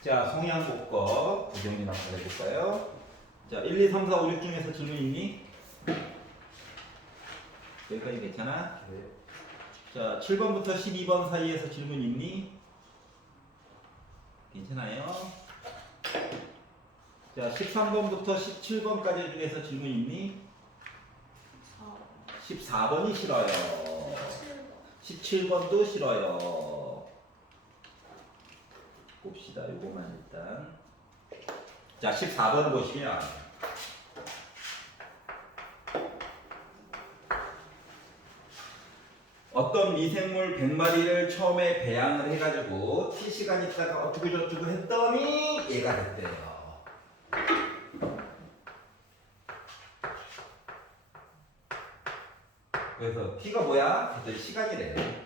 자, 성향곡거 부정리 한번 해볼까요? 자, 1, 2, 3, 4, 5, 6 중에서 질문 있니? 여기까지 괜찮아? 네. 자, 7번부터 12번 사이에서 질문 있니? 괜찮아요? 자, 13번부터 17번까지 중에서 질문 있니? 14번이 싫어요. 17번도 싫어요. 봅시다. 요거만 일단. 자, 14번 보시면 어떤 미생물 100마리를 처음에 배양을 해가지고 T시간 있다가 어쩌고저쩌고 했더니 얘가 됐대요. 그래서 T가 뭐야? 그랬더니 시간이래.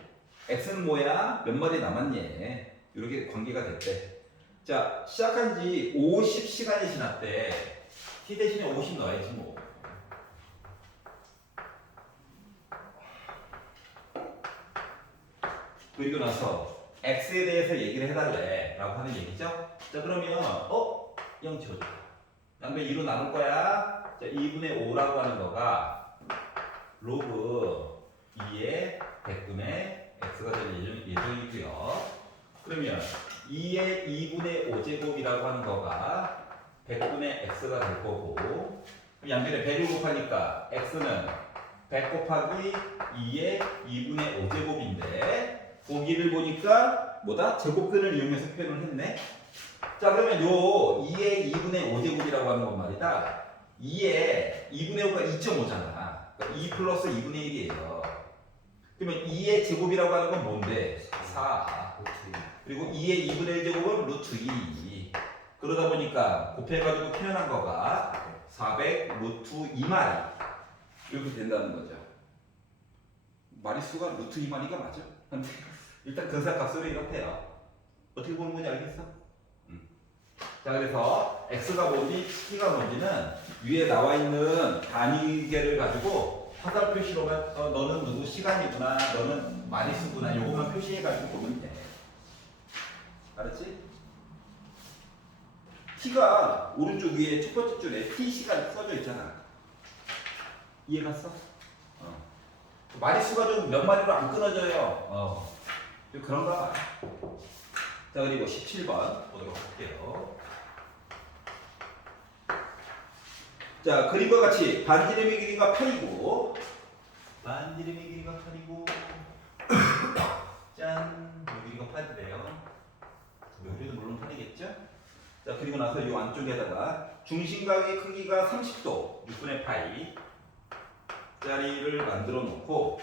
X는 뭐야? 몇 마리 남았니? 이렇게 관계가 됐대. 자, 시작한 지 50시간이 지났대. T 대신에 50 넣어야지 뭐. 그리고 나서 X에 대해서 얘기를 해달래 라고 하는 얘기죠. 자, 그러면 0 지워줘. 양변 2로 나눌 거야. 자, 2분의 5라고 하는 거가 로그 2의 100분의 X가 될 예정이고요. 그러면 2의 2분의 5제곱이라고 하는 거가 100분의 X가 될 거고, 양변에 배를 곱하니까 X는 100 곱하기 2의 2분의 5제곱인데 보기를 보니까 뭐다? 제곱근을 이용해서 표현을 했네. 자, 그러면 요 2의 2분의 5제곱이라고 하는 건 말이다. 2의 2분의 5가 2.5잖아. 그러니까 2 플러스 2분의 1이에요. 그러면 2의 제곱이라고 하는 건 뭔데? 4. 그리고 2의 2분의 1 제곱은 루트 2. 그러다 보니까 곱해가지고 표현한 거가 400 루트 2마리. 이렇게 된다는 거죠. 마리수가 루트 2마리가 맞아? 일단 근사값으로 이렇대요. 어떻게 보는 건지 알겠어? 자, 그래서 x가 뭔지 t가 뭔지는 위에 나와 있는 단위계를 가지고 화살 표시로만 너는 누구 시간이구나, 너는 마리수구나, 요것만 표시해가지고 보면 돼. 알았지? t가 오른쪽 위에 첫 번째 줄에 t 시간 써져 있잖아. 이해 갔어? 마리수가 좀 몇 마리로 안 끊어져요. 그런가 봐. 자, 그리고 17번 보도록 할게요. 자, 그림과 같이 반지름의 길이가 8이고, 반지름의 길이가 8이고, 짠, 요 길이가 8이래요. 요 길이도 물론 8이겠죠? 자, 그리고 나서 이 안쪽에다가 중심각의 크기가 30도, 6분의 파이 짜리를 만들어 놓고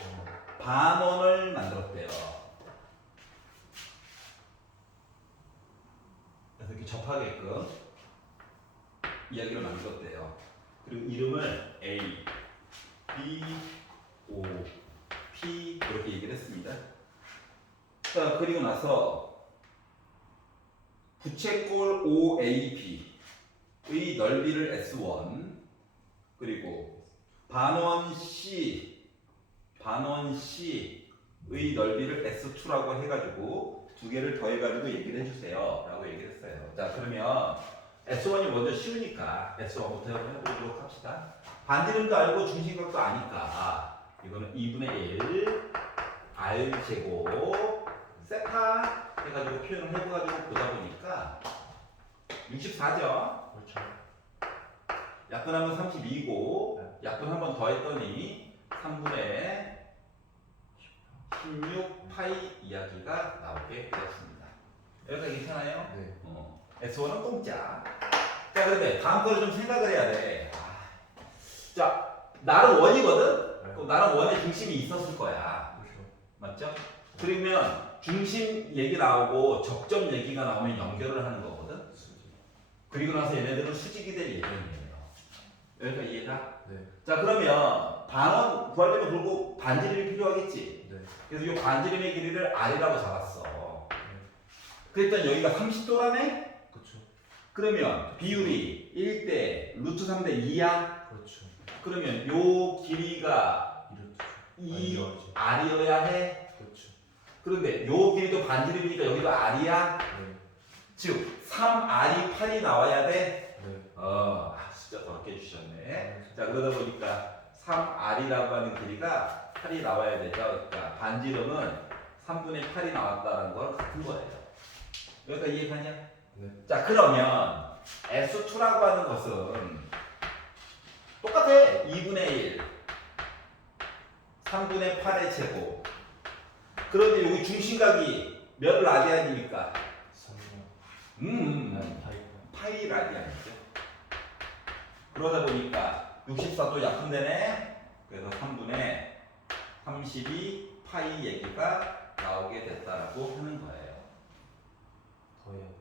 반원을 만들었대요. 그래서 이렇게 접하게끔 이야기를 만들었대요. 그리고 이름을 A, B, O, P 이렇게 얘기를 했습니다. 자, 그리고 나서 부채꼴 OAB의 넓이를 S1 그리고 반원 C의 넓이를 S2라고 해가지고 두 개를 더해가지고 얘기를 해주세요 라고 얘기를 했어요. 자, 그러면 S1이 먼저 쉬우니까 S1부터 해보도록 합시다. 반지름도 알고 중심각도 아니까 이거는 2분의 1 R제곱 세타 해가지고 표현을 해가지고 보다 보니까 64죠. 그렇죠. 약분하면 32고 약분 한 번 더 했더니 3분의 16 파이 이야기가 나오게 되었습니다. 여기까지 괜찮아요? 네. S1은 공짜. 자, 그런데 다음 거를 좀 생각을 해야 돼. 자, 나는 원이거든? 네. 그럼 나는 원의 중심이 있었을 거야. 그렇죠. 맞죠? 그러면 중심 얘기 나오고 적점 얘기가 나오면 연결을 하는 거거든? 그리고 나서 얘네들은 수직이 될 예정이에요. 여기까지 이해가? 네. 자, 그러면 반원 구하려면 결국 반지름이 필요하겠지? 네. 그래서 이 반지름의 길이를 R이라고 잡았어. 네. 그랬더니 여기가 30도라네? 그렇죠. 그러면 비율이 1대 루트 3대 2야? 그렇죠. 그러면 요 길이가 이렇게. 2R이어야 해? 그렇죠. 그런데 요 길이도 반지름이니까 여기도 R이야? 네. 즉 3R이 8이 나와야 돼. 네. 숫자 더럽게 주셨네. 자, 그러다 보니까 3R이라고 하는 길이가 8이 나와야 되죠. 그러니까 반지름은 3분의 8이 나왔다는 걸 같은 거예요. 여기까지 이해가냐? 네. 자, 그러면 S2라고 하는 것은 똑같아. 2분의 1, 3분의 8의 제곱. 그런데 여기 중심각이 몇 라디안입니까? 3년. 파이 라디안이죠. 그러다 보니까 64도 약분되네. 그래서 3분의 32 파이 얘기가 나오게 됐다라고 하는 거예요. 더 해야 돼요.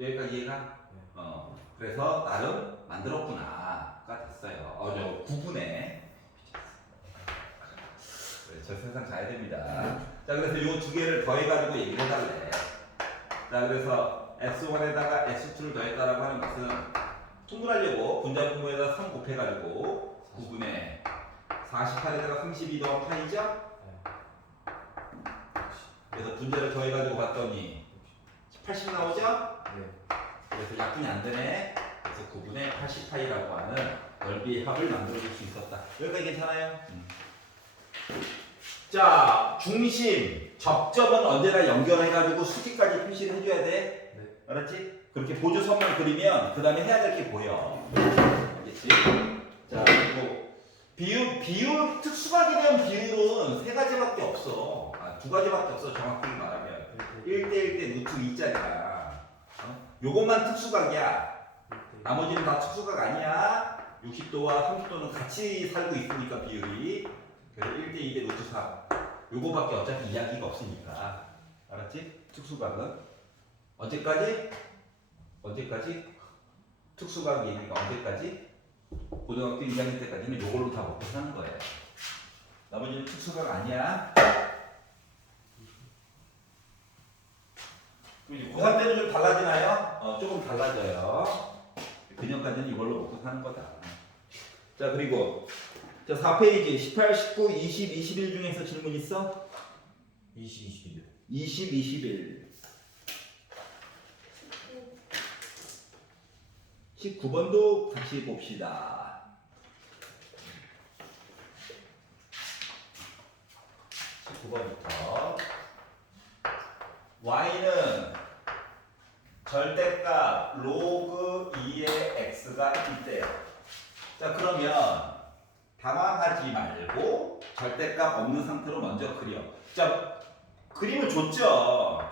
여기까지 이해가? 네. 그래서 나름 만들었구나가 됐어요. 저 9분에 저 세상 가야 됩니다. 자, 그래서 이 두 개를 더해가지고 얘기를 해달래. 자, 그래서 S1에다가 S2를 더했다라고 하는 것은 통분하려고 분자 분모에다 3 곱해가지고 9분의 48에다가 32 더한 파이죠? 그래서 분자를 더해가지고 봤더니 80 나오죠? 네. 그래서 약분이 안 되네. 그래서 9분의 80파이라고 하는 넓이의 합을 만들어줄 수 있었다. 여기까지 괜찮아요? 자, 중심, 접점은 언제나 연결해가지고 수직까지 표시를 해줘야 돼. 네. 알았지? 그렇게 보조선만 그리면 그 다음에 해야 될 게 보여. 알겠지? 자, 그리고 비율, 특수각에 대한 비율은 세 가지밖에 없어. 두 가지밖에 없어, 정확히 말하면. 1대1 대 루트 2짜리가. 요것만 특수각이야. 나머지는 다 특수각 아니야. 60도와 30도는 같이 살고 있으니까 비율이. 그래서 1대2 대 루트 3. 요거밖에 어차피 이야기가 없으니까. 알았지? 특수각은. 언제까지? 특수각 얘기가 언제까지? 고등학교 2학년 때까지는 요걸로 다 먹고 사는 거예요. 나머지는 특수각 아니야. 고3 때는 좀 달라지나요? 조금 달라져요. 그년까지는 이걸로 먹고 사는 거다. 자, 그리고 자, 4페이지 18, 19, 20, 21 중에서 질문 있어? 21. 20, 21. 19번도 같이 봅시다. 19번부터 y는 절대값 로그 2의 x가 있대요. 자, 그러면 당황하지 말고 절대값 없는 상태로 먼저 그려. 자, 그림을 줬죠.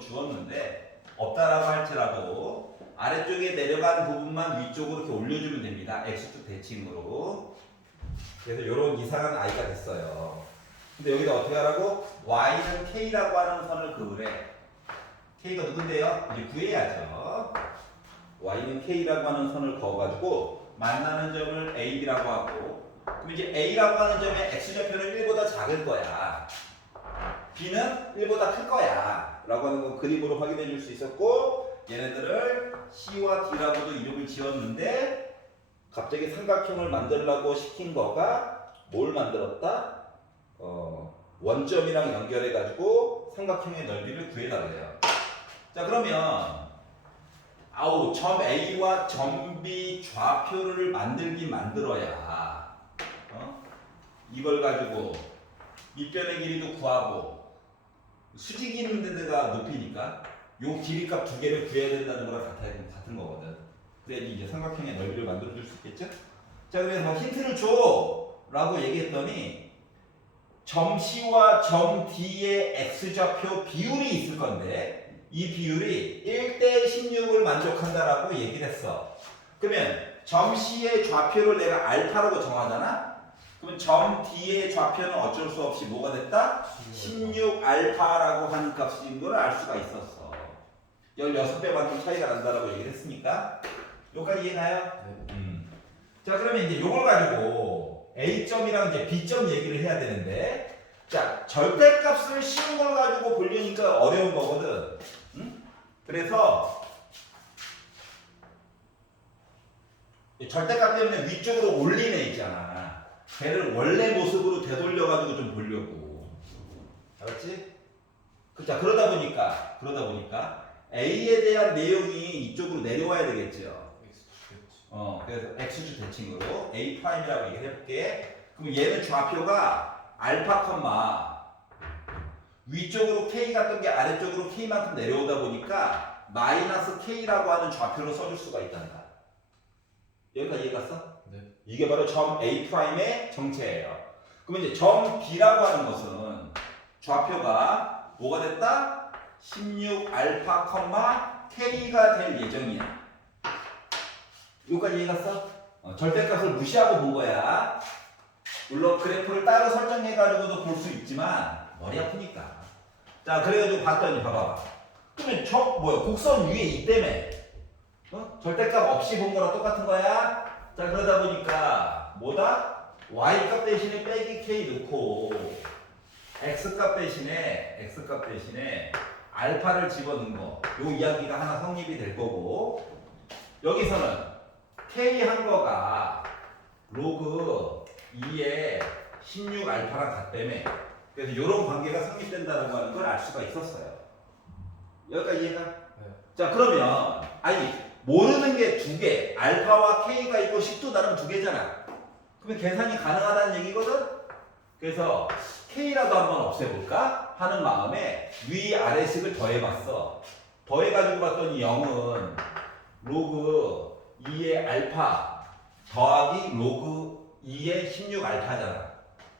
주었는데 없다라고 할지라도 아래쪽에 내려간 부분만 위쪽으로 이렇게 올려주면 됩니다. x축 대칭으로. 그래서 이런 이상한 i가 됐어요. 근데 여기다 어떻게 하라고? y는 k라고 하는 선을 그으래. k가 누군데요? 이제 구해야죠. y는 k라고 하는 선을 그어가지고 만나는 점을 a, b라고 하고, 그럼 이제 a라고 하는 점의 x좌표는 1보다 작을 거야. b는 1보다 클 거야. 라고 하는 거 그림으로 확인해 줄 수 있었고, 얘네들을 c와 d라고도 이름을 지었는데 갑자기 삼각형을 만들려고 시킨 거가 뭘 만들었다? 원점이랑 연결해 가지고 삼각형의 넓이를 구해달래요. 자, 그러면 점 A와 점 B 좌표를 만들긴 만들어야 이걸 가지고 밑변의 길이도 구하고 수직이 있는 데가 높이니까 요 길이값 두 개를 구해야 된다는 거랑 같은 거거든. 그래야지 이제 삼각형의 넓이를 만들어 줄 수 있겠죠? 자, 그래서 뭐 힌트를 줘 라고 얘기했더니 점 C와 점 D의 x좌표 비율이 있을 건데 이 비율이 1대 16을 만족한다라고 얘기를 했어. 그러면 점 C의 좌표를 내가 알파라고 정하잖아? 그러면 점 D의 좌표는 어쩔 수 없이 뭐가 됐다? 16알파라고 하는 값인 걸 알 수가 있었어. 16배만큼 차이가 난다라고 얘기를 했으니까 여기까지 이해가요? 네. 자, 그러면 이제 요걸 가지고 A점이랑 이제 B점 얘기를 해야 되는데, 자, 절대값을 쉬운 걸 가지고 보려니까 어려운 거거든. 그래서 절대값 때문에 위쪽으로 올린 애 있잖아. 걔를 원래 모습으로 되돌려가지고 좀 보려고. 알았지? 자, 그러다 보니까 A에 대한 내용이 이쪽으로 내려와야 되겠죠. X 됐지. 그래서 X주 대칭으로 A 프라임이라고 얘기를 해볼게. 그럼 얘는 좌표가 알파 컴마 위쪽으로 K가 뜬 게 아래쪽으로 K만큼 내려오다 보니까 마이너스 K라고 하는 좌표로 써줄 수가 있단다. 여기까지 이해 갔어? 네. 이게 바로 점 A 프라임의 정체예요. 그럼 이제 점 B라고 하는 것은 좌표가 뭐가 됐다? 16 알파 컴마 K가 될 예정이야. 여기까지 이해 갔어? 절대값을 무시하고 본 거야. 물론 그래프를 따로 설정해가지고도 볼 수 있지만 머리 아프니까. 자, 그래가지고 봤더니 봐봐. 그러면 곡선 위에 있다며. 절대값 없이 본 거랑 똑같은 거야. 자, 그러다 보니까 뭐다? y값 대신에 빼기 k 넣고 x값 대신에 알파를 집어넣은 거. 요 이야기가 하나 성립이 될 거고, 여기서는 k 한 거가 로그 2에 16 알파랑 같다며. 그래서 이런 관계가 성립된다고 하는 걸 알 수가 있었어요. 여기까지 이해가? 네. 자, 그러면 모르는 게 두 개, 알파와 k가 있고 식도 나름 두 개잖아. 그러면 계산이 가능하다는 얘기거든. 그래서 k라도 한번 없애볼까 하는 마음에 위아래식을 더해봤어. 더해가지고 봤더니 0은 로그 2의 알파 더하기 로그 2의 16 알파잖아.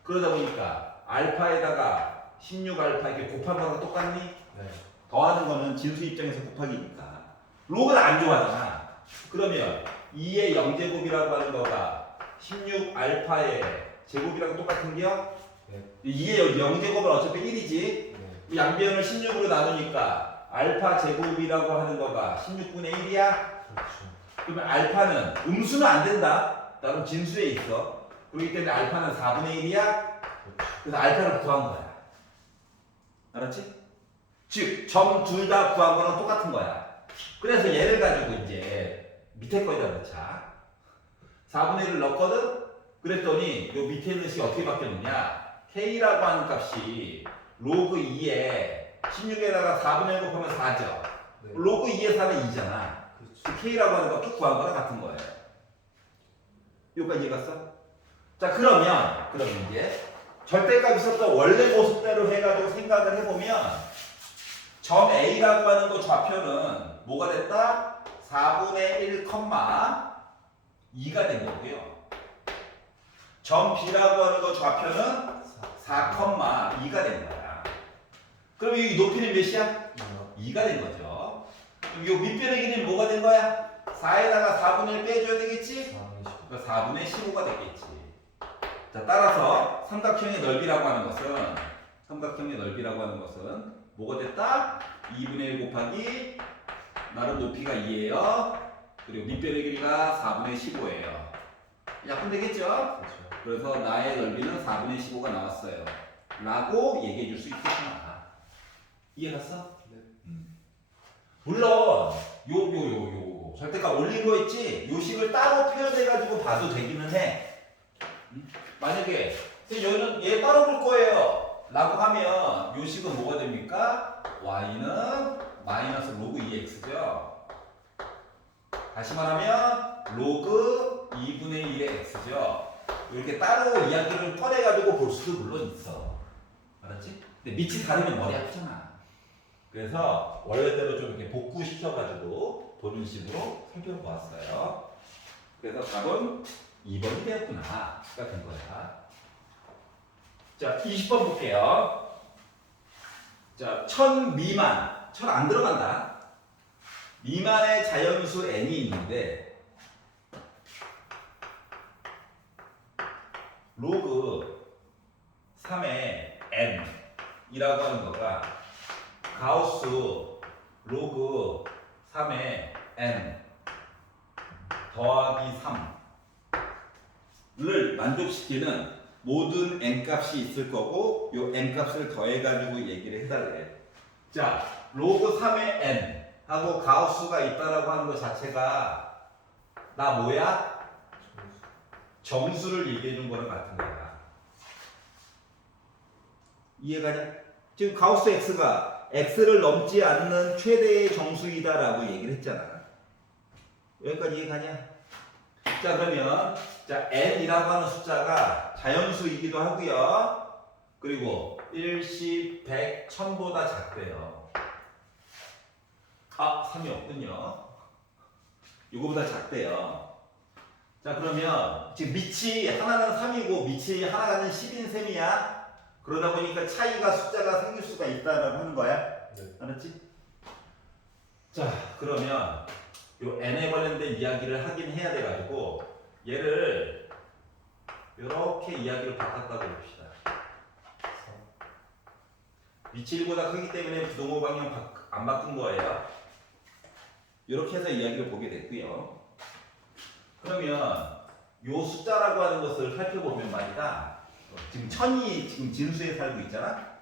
그러다 보니까 알파에다가 16 알파 이렇게 곱한 거랑 똑같니? 네. 더하는 거는 진수 입장에서 곱하기니까. 로그는 안 좋아하잖아. 그러면 2의 0제곱이라고 하는 거가 16 알파의 제곱이랑 똑같은 게요? 네. 2의 0제곱은 어차피 1이지. 네. 양변을 16으로 나누니까 알파 제곱이라고 하는 거가 16분의 1이야. 그렇죠. 그러면 알파는 음수는 안 된다. 나름 진수에 있어. 그렇기 때문에 알파는 4분의 1이야. 그렇죠. 그래서 알파를 구한 거야. 알았지? 즉, 점 둘 다 구한 거랑 똑같은 거야. 그래서 얘를 가지고 이제 밑에 거에다 넣자. 4분의 1을 넣었거든? 그랬더니 요 밑에 있는 식이 어떻게 바뀌었느냐? K라고 하는 값이 로그 2에 16에다가 4분의 1 곱하면 4죠. 네. 로그 2에 4는 2잖아. 그렇죠. K라고 하는 거 쭉 구한 거랑 같은 거예요. 여기까지 이해갔어? 자, 그러면 이제 절대값 있었던 원래 모습대로 해가지고 생각을 해보면 점 A라고 하는 거 좌표는 뭐가 됐다? 4분의 1, 2가 된 거고요. 점 B라고 하는 거 좌표는 4, 2가 된 거야. 그럼 이 높이는 몇이야? 2가 된 거죠. 그럼 이 밑변의 길이는 뭐가 된 거야? 4에다가 4분의 1 빼줘야 되겠지? 4분의 15가 됐겠지. 자, 따라서 삼각형의 넓이라고 하는 것은 뭐가 됐다? 2분의 1 곱하기 나름 높이가 2예요. 그리고 밑변의 길이가 4분의 15예요. 약분 되겠죠? 그렇죠. 그래서 나의 넓이는 4분의 15가 나왔어요. 라고 얘기해 줄 수 있겠구나. 이해갔어? 네. 물론 요 절대값 올린 거 있지? 요 식을 따로 표현해가지고 봐도 되기는 해. 만약에 얘는 얘 따로 볼 거예요 라고 하면 요 식은 뭐가 됩니까? y는 마이너스 로그 2x죠. 다시 말하면 로그 2분의 1의 x죠. 이렇게 따로 이야기를 꺼내가지고 볼 수도 물론 있어. 알았지? 근데 밑이 다르면 머리 아프잖아. 그래서 원래대로 좀 이렇게 복구시켜가지고 보는 식으로 살펴보았어요. 그래서 답은 2번이 되었구나. 가 된 거야. 자, 20번 볼게요. 자, 1000 미만. 1000 안 들어간다. 미만의 자연수 n이 있는데 로그 3의 n이라고 하는 거가 가우스 로그 3의 n 더하기 3를 만족시키는 모든 n값이 있을 거고 요 n값을 더해가지고 얘기를 해달래. 자, 로그 3의 n 하고 가우스가 있다라고 하는 것 자체가 나 뭐야? 정수를 얘기해 준 거랑 같은 거야. 이해가냐? 지금 가우스 x가 x를 넘지 않는 최대의 정수이다라고 얘기를 했잖아. 여기까지 이해가냐? 자 그러면 자 n이라고 하는 숫자가 자연수이기도 하고요. 그리고 1, 10, 100, 1000보다 작대요. 아 3이 없군요. 이거보다 작대요. 자 그러면 지금 밑이 하나는 3이고 밑이 하나는 10인 셈이야. 그러다 보니까 차이가 숫자가 생길 수가 있다라고 하는 거야. 네. 알았지? 자 그러면 요 n에 관련된 이야기를 하긴 해야 돼가지고 얘를 이렇게 이야기를 바꿨다고 봅시다. 밑이 1보다 크기 때문에 부동호 방향 안 바꾼 거예요. 이렇게 해서 이야기를 보게 됐고요. 그러면 요 숫자라고 하는 것을 살펴보면 말이다. 지금 천이 지금 진수에 살고 있잖아.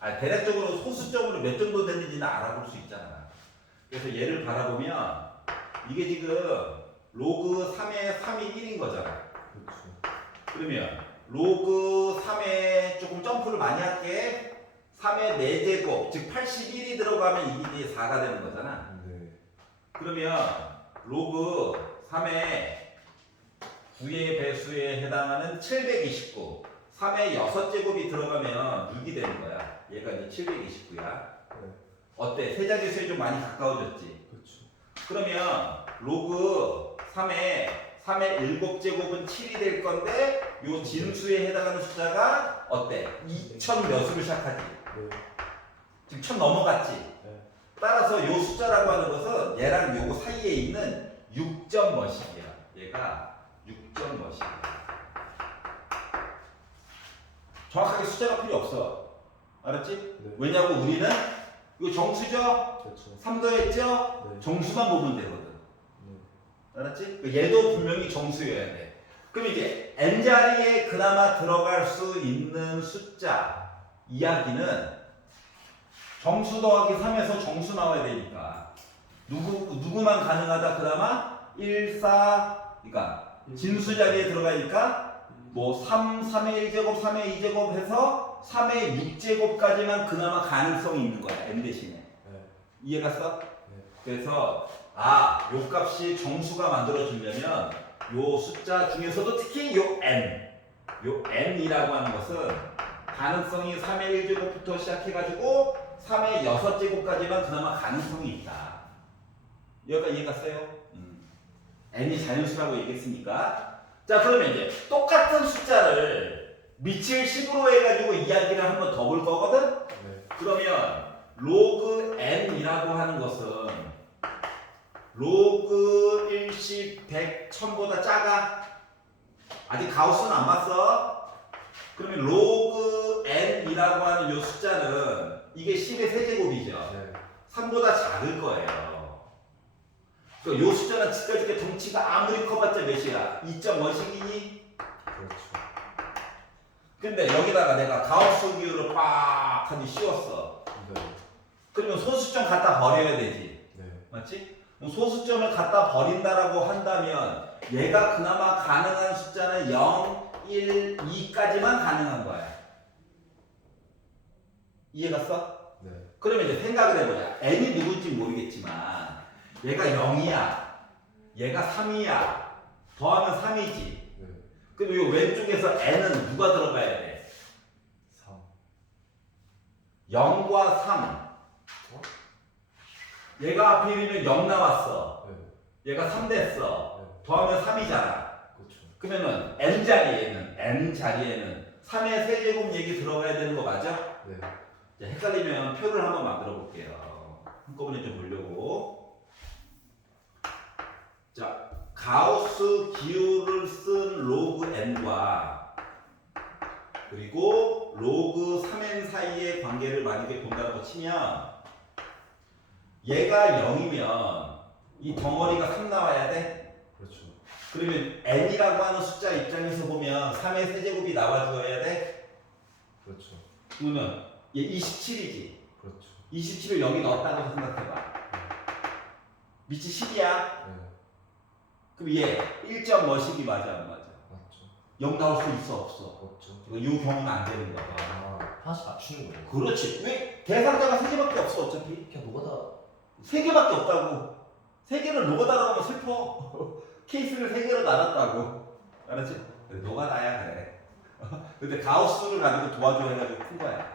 대략적으로 소수점으로 몇 정도 되는지는 알아볼 수 있잖아. 그래서 얘를 바라보면 이게 지금 로그 3의 3이 1인 거잖아. 그렇죠. 그러면 로그 3에 조금 점프를 많이 할게. 3의 4제곱, 즉 81이 들어가면 이게 이제 4가 되는 거잖아. 네. 그러면 로그 3의 9의 배수에 해당하는 729, 3의 6제곱이 들어가면 6이 되는 거야. 얘가 이제 729야. 네. 어때? 세자개수에 좀 많이 가까워졌지? 그렇죠. 그러면 로그 3의 7제곱은 7이 될 건데 요 진수에 해당하는 숫자가 어때? 2000 몇으로 시작하지? 네. 지금 1000 넘어갔지? 네. 따라서 요 숫자라고 하는 것은 얘랑 요거 사이에 있는 6점 머식이야. 얘가 6점 머식이야. 정확하게 숫자가 필요 없어. 알았지? 네. 왜냐고 우리는 이거 정수죠? 그렇죠. 3 더했죠? 네. 정수만 보면 되거든. 네. 알았지? 얘도 분명히 정수여야 돼. 그럼 이제 n자리에 그나마 들어갈 수 있는 숫자 이야기는 정수 더하기 3에서 정수 나와야 되니까 누구만 가능하다 그나마 1, 4 그러니까 진수 자리에 들어가니까 뭐 3, 3의 1제곱, 3의 2제곱 해서 3의 6제곱까지만 그나마 가능성이 있는 거야. n 대신에. 네. 이해갔어? 네. 그래서 요 값이 정수가 만들어지려면 요 숫자 중에서도 특히 요 n이라고 하는 것은 가능성이 3의 1제곱부터 시작해가지고 3의 6제곱까지만 그나마 가능성이 있다. 여기까지 이해갔어요? n이 자연수라고 얘기했으니까. 자 그러면 이제 똑같은 숫자를 밑을 10으로 해가지고 이야기를 한번 더 볼 거거든? 네. 그러면 로그 n이라고 하는 것은 로그 1, 10, 100, 1000보다 작아? 아직 가우스는 안 봤어? 그러면 로그 n이라고 하는 이 숫자는 이게 10의 세제곱이죠. 네. 3보다 작을 거예요. 그러니까 이 숫자는 지금까지 덩치가 아무리 커봤자 몇이야? 2점 몇이니? 그렇죠. 근데 여기다가 내가 가우스 기호를 빡 하니 씌웠어. 네. 그러면 소수점 갖다 버려야 되지. 네. 맞지? 소수점을 갖다 버린다라고 한다면 얘가 그나마 가능한 숫자는 0, 1, 2까지만 가능한 거야. 이해갔어? 네. 그러면 이제 생각을 해보자. n이 누군지 모르겠지만 얘가 0이야. 얘가 3이야. 더하면 3이지. 네. 그럼 이 왼쪽에서 n은 누가 들어가야 돼? 3. 0과 3. 얘가 앞에 있으면 0 나왔어. 네. 얘가 3 됐어. 네. 더하면 3이잖아. 그렇죠. 그러면은 n 자리에는 3의 세제곱 얘기 들어가야 되는 거 맞아? 네. 자, 헷갈리면 표를 한번 만들어 볼게요. 한꺼번에 좀 보려고. 자, 가우스 기호를 쓴 로그 n과 그리고 로그 3n 사이의 관계를 만약에 본다고 치면 얘가 0이면 이 덩어리가 3 나와야 돼? 그렇죠. 그러면 n이라고 하는 숫자 입장에서 보면 3의 세제곱이 나와줘야 돼? 그렇죠. 그러면 얘 27이지? 그렇죠. 27을 여기 넣었다고 생각해봐. 밑이 10이야? 네. 그럼 얘 1점 몇이기 맞아 안 맞아? 맞죠. 0 나올 수 있어 없어? 없죠. 이 경우는 안 되는 거야. 아, 하나씩 맞추는 거예요. 그렇지. 왜? 대상자가 3개밖에 없어 어차피. 그냥 뭐가 3개밖에 없다고. 3개를 노가다라고 하면 슬퍼. 케이스를 3개로 나눴다고. 알았지? 노가다야 그래. 근데 가우스를 가지고 도와줘 해가지고 푼 거야. 다.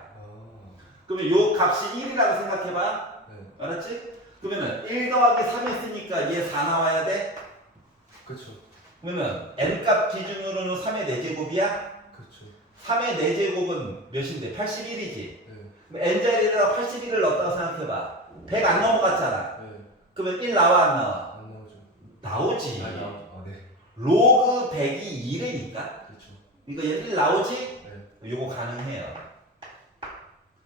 그러면 요 값이 1이라고 생각해봐. 네. 알았지? 그러면은 1 더하기 3 했으니까 얘 4 나와야 돼? 그렇죠. 그러면 n값 기준으로는 3의 4제곱이야? 그렇죠. 3의 4제곱은 몇인데? 81이지? 네. 그럼 n자리에다가 81을 넣었다고 생각해봐. 100 안 넘어갔잖아. 네. 그러면 1 나와 안 나와? 안 나오죠. 나오지. 아, 네. 로그 100이 2래니까. 그렇죠. 그러니까 얘 1 나오지? 네. 요거 가능해요.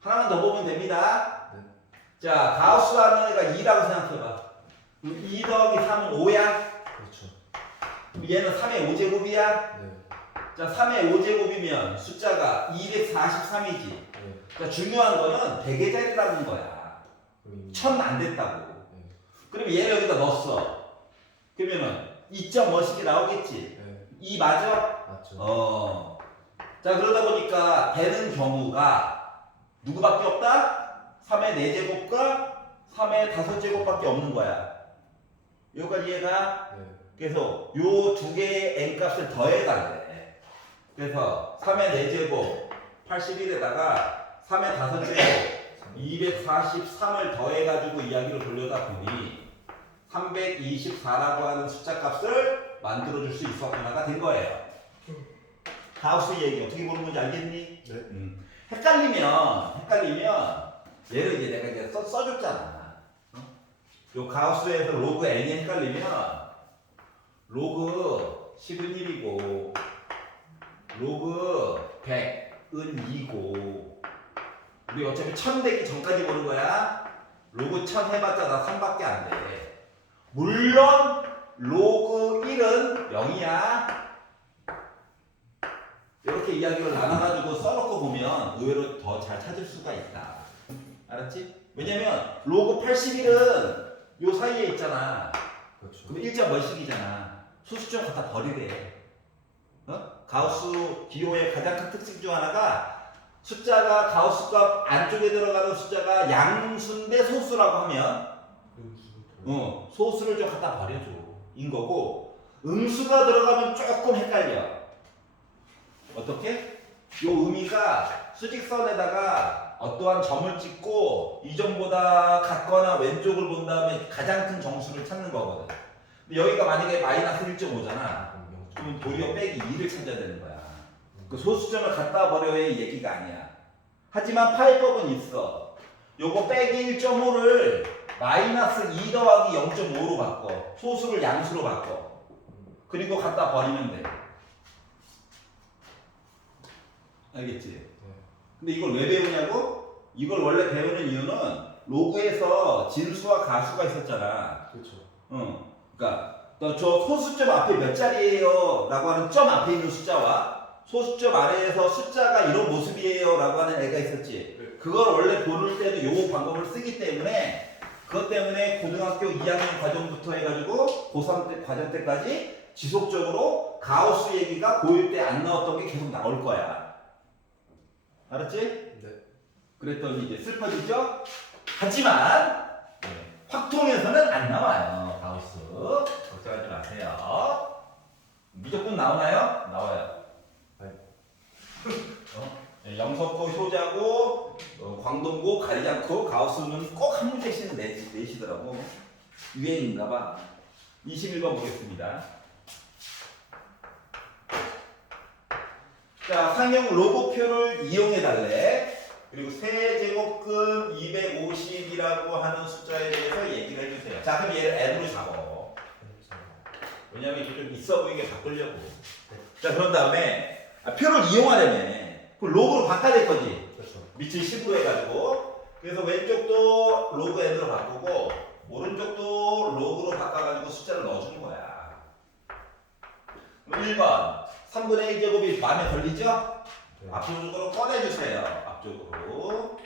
하나만 더 보면 됩니다. 네. 자, 가우스 하는 애가 2라고 생각해봐. 그럼 2 더하기 3은 5야? 그렇죠. 그럼 얘는 3의 5제곱이야? 네. 자, 3의 5제곱이면 숫자가 243이지. 네. 그러니까 중요한 거는 100의 자리라는 거야. 그럼 1000 안 됐다고. 네. 그러면 얘를 여기다 넣었어. 그러면은 2점 뭐씩이 나오겠지. 네. 2 맞아? 맞죠. 자, 그러다 보니까 되는 경우가 누구밖에 없다? 3의 4제곱과 3의 5제곱밖에 없는 거야. 여기까지 이해가? 네. 그래서 요 두 개의 n값을 더해달래. 그래서 3의 4제곱 81에다가 3의 5제곱 243을 더해가지고 이야기를 돌려다 보니 324라고 하는 숫자 값을 만들어줄 수 있었구나가 된 거예요. 가우스 얘기 어떻게 보는 건지 알겠니? 네. 헷갈리면 얘를 이제 내가 이제 써줬잖아. 요 가우스에서 로그 n이 헷갈리면 로그 10은 1이고 로그 100은 2고 우리 어차피 1000 되기 전까지 보는 거야. 로그 1000 해봤자 나 3밖에 안 돼. 물론 로그 1은 0이야. 이렇게 이야기를 나눠가지고 써놓고 보면 의외로 더 잘 찾을 수가 있다. 알았지? 왜냐면 로그 81은 요 사이에 있잖아. 그렇죠. 그럼 1점 몇씩이잖아. 소수점 갖다 버리래. 가우스 기호의 가장 큰 특징 중 하나가 숫자가 가우스 값 안쪽에 들어가는 숫자가 양수인데 소수라고 하면 소수를 좀 갖다 버려줘. 인 거고 음수가 들어가면 조금 헷갈려. 어떻게? 요 의미가 수직선에다가 어떠한 점을 찍고 이 점보다 같거나 왼쪽을 본 다음에 가장 큰 정수를 찾는 거거든. 근데 여기가 만약에 마이너스 1.5잖아. 그러면 도리어 빼기 2를 찾아야 되는 거야. 그 소수점을 갖다 버려의 얘기가 아니야. 하지만 파이법은 있어. 요거 빼기 1.5를 마이너스 2 더하기 0.5로 바꿔. 소수를 양수로 바꿔. 그리고 갖다 버리면 돼. 알겠지? 근데 이걸 왜 배우냐고? 이걸 원래 배우는 이유는 로그에서 진수와 가수가 있었잖아. 그렇죠. 그러니까 너 저 소수점 앞에 몇 자리예요? 라고 하는 점 앞에 있는 숫자와 소수점 아래에서 숫자가 이런 모습이에요 라고 하는 애가 있었지. 그걸 원래 보는 때도 요 방법을 쓰기 때문에 그것 때문에 고등학교 2학년 과정부터 해가지고 고3 때 과정 때까지 지속적으로 가우스 얘기가 고1 때 안 나왔던 게 계속 나올 거야. 알았지? 네. 그랬더니 이제 슬퍼지죠? 하지만 확통에서는 안 나와요. 가우스 걱정하지 마세요. 무조건 나오나요? 나와요. 영석고, 효자고, 광동고 가리지 않고 가우스는 꼭 한 문제씩은 내시더라고. 유행인가봐. 21번 보겠습니다. 자, 상형 로고표를 이용해달래. 그리고 세제곱근 250이라고 하는 숫자에 대해서 얘기를 해주세요. 자, 그럼 얘를 n으로 잡어. 왜냐면 이게 좀 있어 보이게 바꾸려고. 자, 그런 다음에 표를 이용하려면 그 로그로 바꿔야 될 거지. 그렇죠. 밑을 10으로 해가지고. 그래서 왼쪽도 로그 n으로 바꾸고 오른쪽도 로그로 바꿔가지고 숫자를 넣어주는 거야. 그럼 1번 3분의 1제곱이 마음에 걸리죠? 네. 앞쪽으로 꺼내주세요. 앞쪽으로.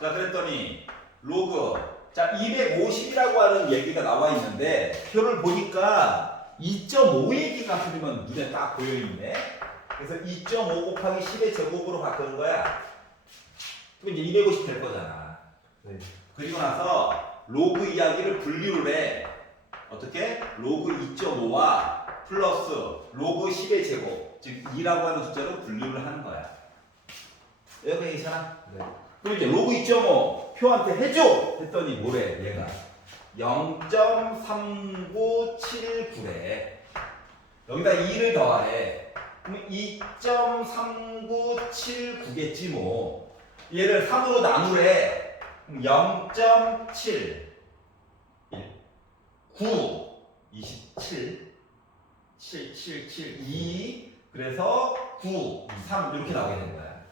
자, 그랬더니 로그. 자, 250이라고 하는 얘기가 나와 있는데 표를 보니까 2.5 얘기가 그러면 눈에 딱 보여있네. 그래서 2.5 곱하기 10의 제곱으로 바꾸는 거야. 그럼 이제 250 될 거잖아. 네. 그리고 나서 로그 이야기를 분류를 해. 어떻게? 로그 2.5와 플러스 로그 10의 제곱, 즉 2라고 하는 숫자로 분류를 하는 거야. 여기 괜찮아? 네. 그럼 이제 로그 2.5 표한테 해줘! 했더니 뭐래 얘가 0.3979래. 여기다 2를 더하래. 그럼 2.3979겠지 뭐. 얘를 3으로 나누래. 0.7 9 27 7 7 7 2 그래서 9 3 이렇게 나오게 된 거야.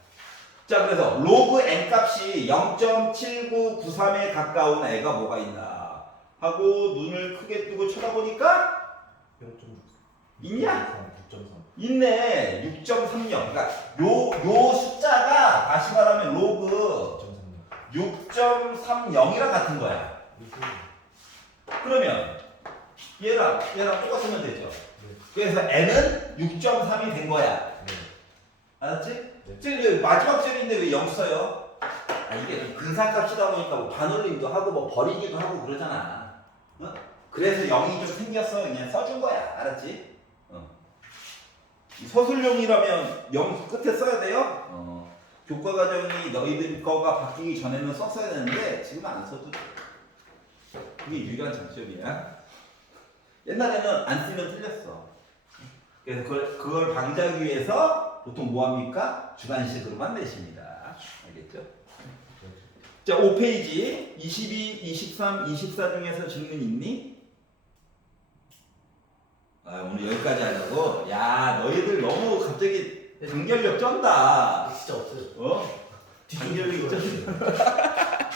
자, 그래서 로그 n 값이 0.7993에 가까운 애가 뭐가 있나 하고 눈을 크게 뜨고 쳐다보니까 0.6 있냐? 6.3. 있네. 6.30. 그러니까 요 숫자가 다시 말하면 로그 6.30이랑 같은 거야. 그러면 얘랑 똑같으면 되죠. 네. 그래서 n은 6.3이 된 거야. 네. 알았지? 네. 지금 마지막 젤인데 왜 0 써요? 아, 이게 근사값이다 보니까 뭐 반올림도 하고 뭐 버리기도 하고 그러잖아. 어? 그래서 0이 좀 생겼어. 그냥 써준 거야. 알았지? 이 서술용이라면 0 끝에 써야 돼요. 교과 과정이 너희들 거가 바뀌기 전에는 썼어야 되는데 지금 안 써도 돼. 그게 유일한 장점이야. 옛날에는 안 쓰면 틀렸어. 그래서 그걸 방지하기 위해서 보통 뭐 합니까? 주관식으로만 내십니다. 알겠죠? 자, 5페이지 22, 23, 24 중에서 질문 있니? 아, 오늘 여기까지 하려고? 야, 너희들 너무 갑자기 단결력 쩐다. 진짜 없어요. 어? 단결력 쩐다.